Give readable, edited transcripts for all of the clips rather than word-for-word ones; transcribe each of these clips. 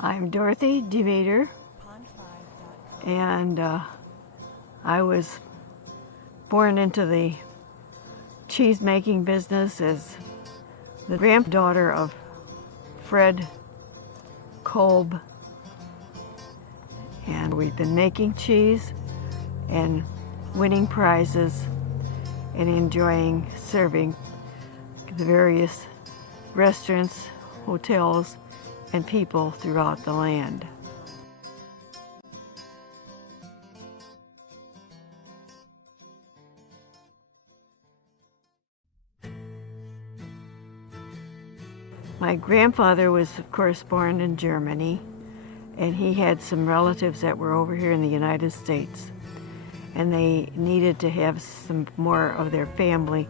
I'm Dorothy Demeter, and I was born into the cheese-making business as the granddaughter of Fred Kolb, and we've been making cheese and winning prizes and enjoying serving the various restaurants, hotels, and people throughout the land. My grandfather was, of course, born in Germany, and he had some relatives that were over here in the United States, and they needed to have some more of their family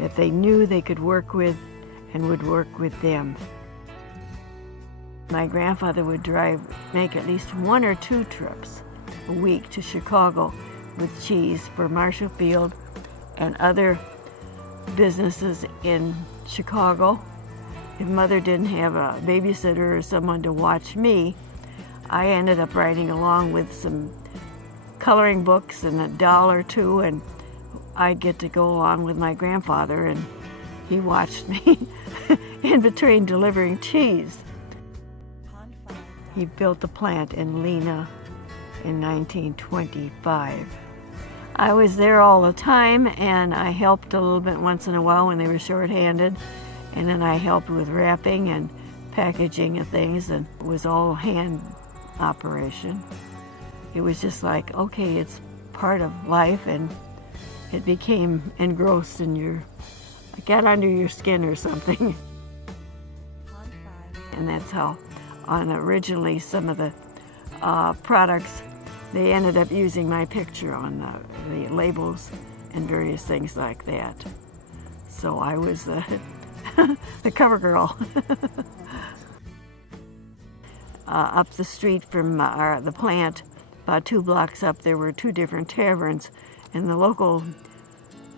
that they knew they could work with and would work with them. My grandfather would make at least 1 or 2 trips a week to Chicago with cheese for Marshall Field and other businesses in Chicago. If Mother didn't have a babysitter or someone to watch me, I ended up riding along with some coloring books and a doll or two, and I'd get to go along with my grandfather, and he watched me in between delivering cheese. He built the plant in Lena in 1925. I was there all the time, and I helped a little bit once in a while when they were short-handed, and then I helped with wrapping and packaging of things, and it was all hand operation. It was just like, okay, it's part of life, and it became engrossed in it got under your skin or something. And that's how originally some of the products, they ended up using my picture on the labels and various things like that. So I was the cover girl. Up the street from the plant, about 2 blocks up, there were 2 different taverns, and the local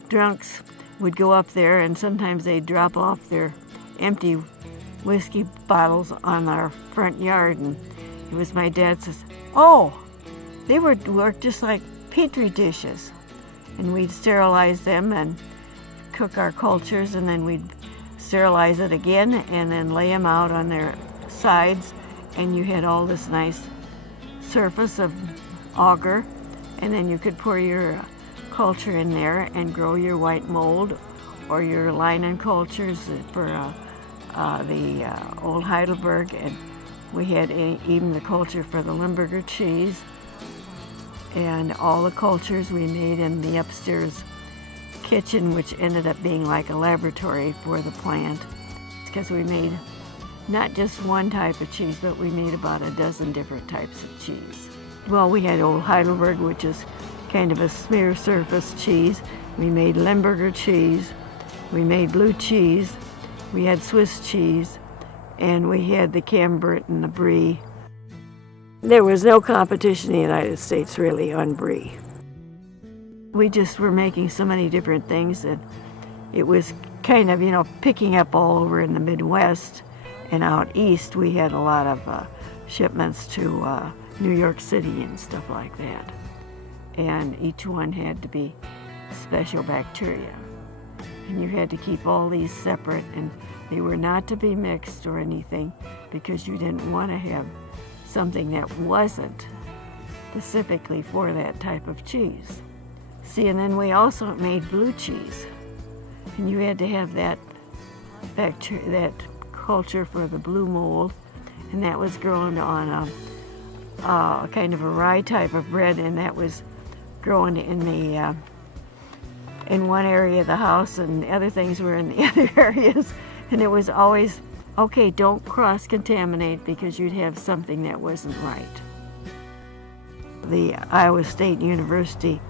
drunks would go up there, and sometimes they'd drop off their empty whiskey bottles on our front yard, and it was my dad says, "Oh, they would work just like petri dishes," and we'd sterilize them and cook our cultures, and then we'd sterilize it again and then lay them out on their sides, and you had all this nice surface of agar, and then you could pour your culture in there and grow your white mold or your linen cultures for the old Heidelberg, and we had even the culture for the Limburger cheese, and all the cultures we made in the upstairs kitchen, which ended up being like a laboratory for the plant, because we made not just one type of cheese, but we made about a dozen different types of cheese. Well, we had old Heidelberg, which is kind of a smear surface cheese. We made Limburger cheese. We made blue cheese. We had Swiss cheese, and we had the Camembert and the Brie. There was no competition in the United States really on Brie. We just were making so many different things that it was kind of, picking up all over in the Midwest, and out east we had a lot of shipments to New York City and stuff like that. And each one had to be special bacteria. And you had to keep all these separate, and they were not to be mixed or anything, because you didn't want to have something that wasn't specifically for that type of cheese. See, and then we also made blue cheese, and you had to have that culture for the blue mold, and that was grown on a kind of a rye type of bread, and that was grown in one area of the house, and the other things were in the other areas, and it was always, okay, don't cross-contaminate, because you'd have something that wasn't right. The Iowa State University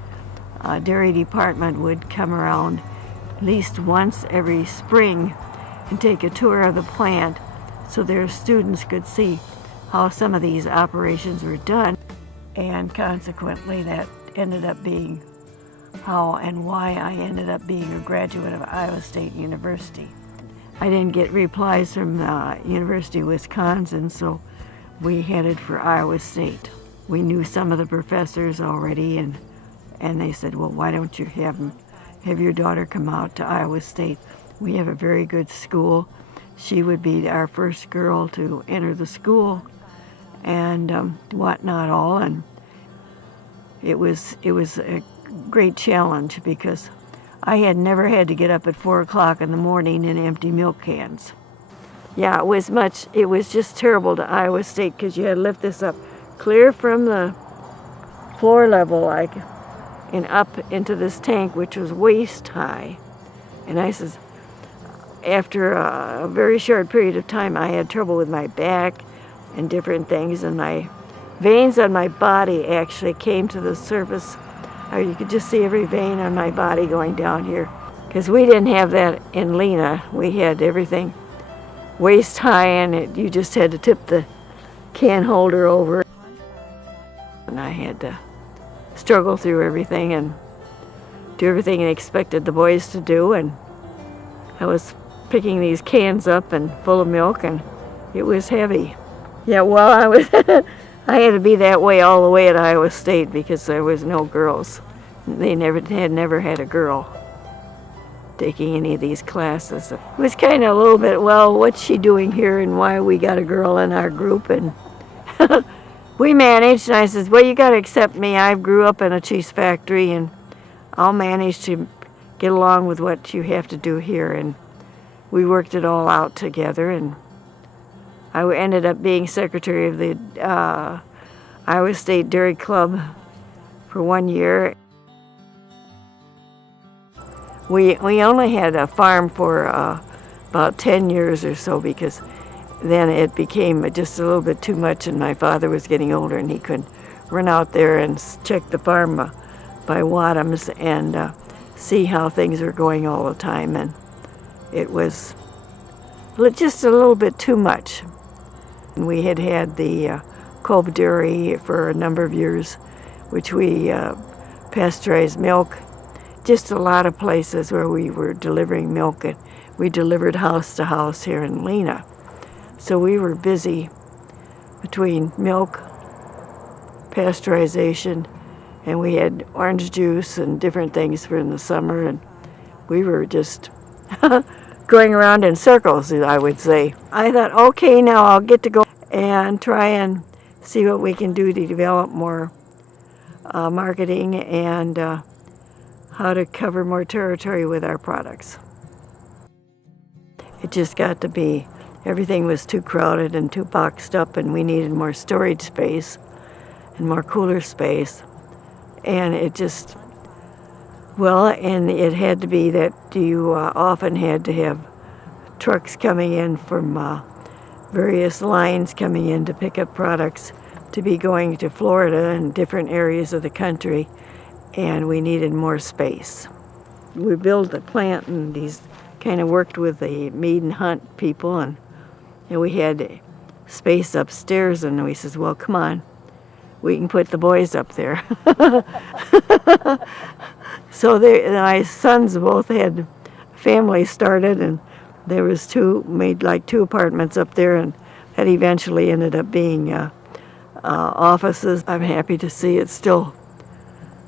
dairy department would come around at least once every spring and take a tour of the plant so their students could see how some of these operations were done, and consequently that ended up being how and why I ended up being a graduate of Iowa State University. I didn't get replies from the University of Wisconsin, so we headed for Iowa State. We knew some of the professors already, and they said, well, why don't you have your daughter come out to Iowa State? We have a very good school. She would be our first girl to enter the school, and whatnot all. And it was a great challenge because I had never had to get up at 4 o'clock in the morning and empty milk cans. Yeah, it was just terrible to Iowa State because you had to lift this up clear from the floor level, like, and up into this tank, which was waist high. And I says, after a very short period of time, I had trouble with my back and different things, and my veins on my body actually came to the surface. You could just see every vein on my body going down here. Because we didn't have that in Lena. We had everything waist high, and you just had to tip the can holder over. And I had to struggle through everything and do everything I expected the boys to do. And I was picking these cans up and full of milk, and it was heavy. Yeah, well, I had to be that way all the way at Iowa State because there was no girls. They never had a girl taking any of these classes. It was kind of a little bit, well, what's she doing here and why we got a girl in our group? And we managed, and I says, well, you got to accept me. I grew up in a cheese factory, and I'll manage to get along with what you have to do here. And we worked it all out together, and I ended up being secretary of the Iowa State Dairy Club for 1 year. We only had a farm for about 10 years or so because then it became just a little bit too much, and my father was getting older and he couldn't run out there and check the farm by Wadhams and see how things were going all the time. And it was just a little bit too much. We had the Kolb Dairy for a number of years, which we pasteurized milk. Just a lot of places where we were delivering milk, and we delivered house to house here in Lena. So we were busy between milk, pasteurization, and we had orange juice and different things for in the summer, and we were just going around in circles, I would say. I thought, okay, now I'll get to go and try and see what we can do to develop more marketing and how to cover more territory with our products. It just got to be, everything was too crowded and too boxed up, and we needed more storage space and more cooler space. And it just, well, and it had to be that you often had to have trucks coming in from various lines coming in to pick up products to be going to Florida and different areas of the country, and we needed more space. We built the plant, and these kind of worked with the Mead and Hunt people, and we had space upstairs, and we says, well, come on, we can put the boys up there. So my sons both had families started, and there was made like two apartments up there, and that eventually ended up being offices. I'm happy to see it's still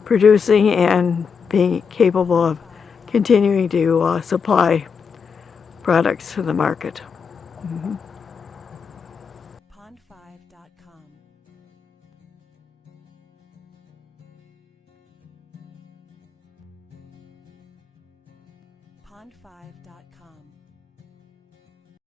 producing and being capable of continuing to supply products to the market. Mm-hmm. Pond5.com. Pond5.com.